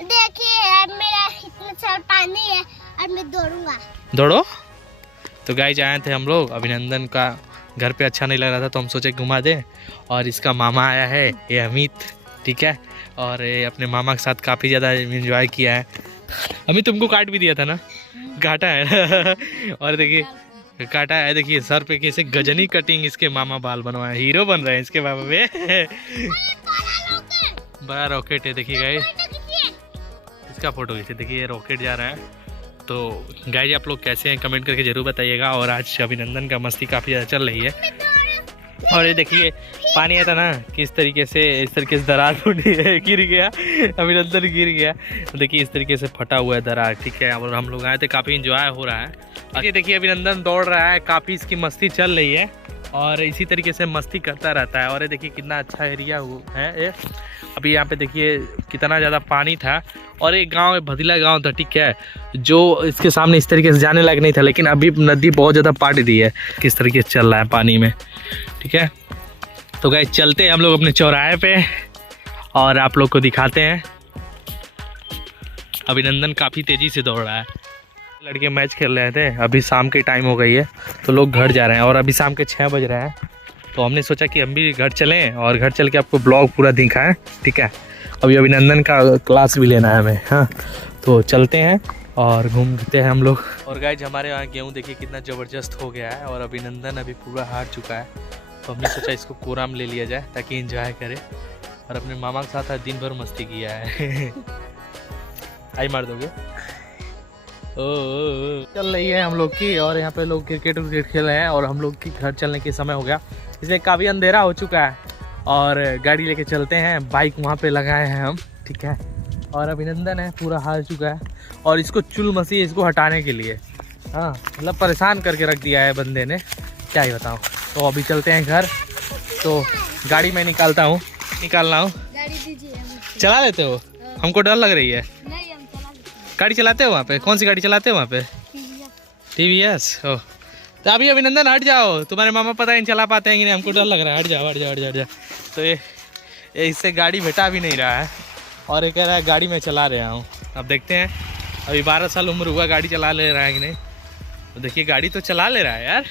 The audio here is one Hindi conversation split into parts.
देखिए मेरा इतना सारा पानी है और मैं दौड़ूंगा। दौड़ो। तो गाइस आए थे हम लोग, अभिनंदन का घर पे अच्छा नहीं लग रहा था तो हम सोचे घुमा दें। और इसका मामा आया है, ये अमित, ठीक है। और ये अपने मामा के साथ काफ़ी ज़्यादा एंजॉय किया है। अमित तुमको काट भी दिया था ना, काटा है। और देखिए काटा है, देखिए सर पे कैसे गजनी कटिंग इसके मामा बाल बनवाए, हीरो बन रहे हैं इसके बाबा में। बड़ा रॉकेट है, देखिए गाइस इसका फोटो खींचे, देखिए ये रॉकेट जा रहा है। तो गाइस आप लोग कैसे हैं कमेंट करके जरूर बताइएगा। और आज अभिनंदन का मस्ती काफ़ी ज़्यादा चल रही है। और ये देखिए पानी आया था ना, किस तरीके से इस तरीके से दरार फूटी है, गिर गया, अभिनंदन गिर गया। देखिए इस तरीके से फटा हुआ है दरार, ठीक है। और हम लोग आए थे, काफ़ी इंजॉय हो रहा है। आगे देखिए अभिनंदन दौड़ रहा है, काफ़ी इसकी मस्ती चल रही है और इसी तरीके से मस्ती करता रहता है। और ये देखिए कितना अच्छा एरिया है ये। अभी यहाँ पे देखिए कितना ज़्यादा पानी था और एक गांव भदीला गांव था, ठीक है, जो इसके सामने इस तरीके से जाने लायक नहीं था। लेकिन अभी नदी बहुत ज़्यादा पाट दी है, किस तरीके से चल रहा है पानी में, ठीक है। तो गाइस चलते हैं हम लोग अपने चौराहे पे और आप लोग को दिखाते हैं। अभिनंदन काफ़ी तेज़ी से दौड़ रहा है। लड़के मैच खेल रहे थे, अभी शाम के टाइम हो गई है तो लोग घर जा रहे हैं और अभी शाम के 6 बज रहे हैं। तो हमने सोचा कि हम भी घर चलें और घर चल के आपको ब्लॉग पूरा दिखाएं, ठीक है। अभी अभिनंदन का क्लास भी लेना है हमें, हाँ। तो चलते हैं और घूमते हैं हम लोग। और गाइस हमारे यहाँ गेहूँ देखिए कितना ज़बरदस्त हो गया है और अभिनंदन अभी पूरा हार चुका है। तो हमने सोचा इसको कोरा में ले लिया जाए ताकि एंजॉय करे। और अपने मामा के साथ आज दिन भर मस्ती किया है। आई मार दोगे? चल रही है हम लोग की और यहाँ पे लोग क्रिकेट खेल रहे हैं और हम लोग की घर चलने के समय हो गया, इसलिए काफ़ी अंधेरा हो चुका है और गाड़ी लेके चलते हैं। बाइक वहाँ पे लगाए हैं हम, ठीक है। और अभिनंदन है पूरा हार चुका है और इसको चुल मसी इसको हटाने के लिए, हाँ, मतलब परेशान करके रख दिया है बंदे ने, क्या ही बताऊँ। तो अभी चलते हैं घर। तो गाड़ी मैं निकालता हूँ, निकाल रहा हूँ। चला लेते हो? हमको डर लग रही है। गाड़ी चलाते हो वहाँ पे? कौन सी गाड़ी चलाते हो वहाँ पे? TVS। ओ तो अभी अभिनंदन हट जाओ, तुम्हारे मामा पता नहीं चला पाते हैं कि नहीं, हमको डर लग रहा है। हट जाओ हट जाओ हट जाओ हट जाओ। तो ये इससे गाड़ी भेटा भी नहीं रहा है और ये कह रहा है गाड़ी में चला रहा हूँ। अब देखते हैं, अभी 12 साल उम्र हुआ, गाड़ी चला ले रहा है कि नहीं। तो देखिए गाड़ी तो चला ले रहा है यार।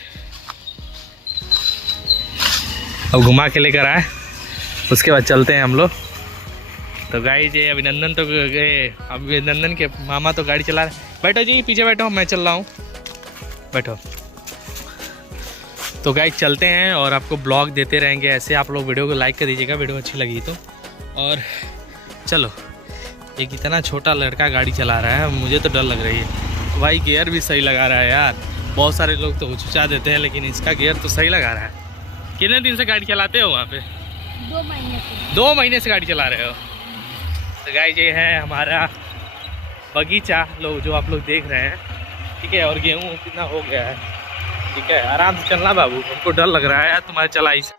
अब घुमा के लेकर आए, उसके बाद चलते हैं हम लोग। तो गाइस ये अभिनंदन तो गए, अभिनंदन के मामा तो गाड़ी चला रहे। बैठो जी पीछे बैठो, मैं चल रहा हूँ, बैठो। तो गाइस चलते हैं और आपको ब्लॉग देते रहेंगे ऐसे। आप लोग वीडियो को लाइक कर दीजिएगा वीडियो अच्छी लगी तो। और चलो, एक इतना छोटा लड़का गाड़ी चला रहा है, मुझे तो डर लग रही है। भाई गियर भी सही लगा रहा है यार, बहुत सारे लोग तो उछुचा देते हैं लेकिन इसका गियर तो सही लगा रहा है। कितने दिन से गाड़ी चलाते हो वहाँ पे? 2 महीने से। 2 महीने से गाड़ी चला रहे हो? तो गाइस ये है हमारा बगीचा लोग जो आप लोग देख रहे हैं, ठीक है। और गेहूँ कितना हो गया है, ठीक है। आराम से चलना बाबू, हमको डर लग रहा है यार तुम्हारे चलाई से।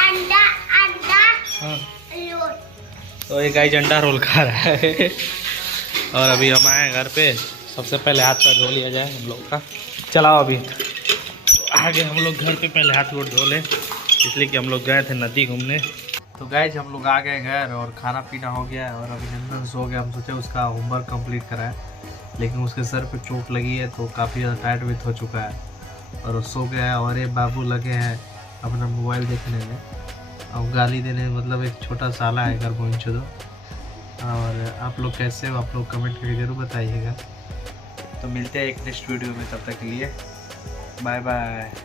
अंडा अंडा हाँ। रोल। तो ये गाइस अंडा रोल खा रहा है। और अभी हम आए घर पे, सबसे पहले हाथ पैर धो लिया जाए हम लोग का। चलाओ अभी आगे हम लोग घर पे पहले हाथ पैर धो लें, इसलिए कि हम लोग गए थे नदी घूमने। तो गाइस हम लोग आ गए घर और खाना पीना हो गया और अभिनंदन सो गया। हम सोचे उसका होमवर्क कंप्लीट कराएं, लेकिन उसके सर पे चोट लगी है तो काफ़ी ज़्यादा टायर्ड भी हो चुका है और वो सो गया है। और ये बाबू लगे हैं अपना मोबाइल देखने में और गाली देने, मतलब एक छोटा साला है घर पहुँचो दो। और आप लोग कैसे हो, आप लोग कमेंट करके ज़रूर बताइएगा। तो मिलते हैं एक नेक्स्ट वीडियो में, तब तक के लिए बाय बाय।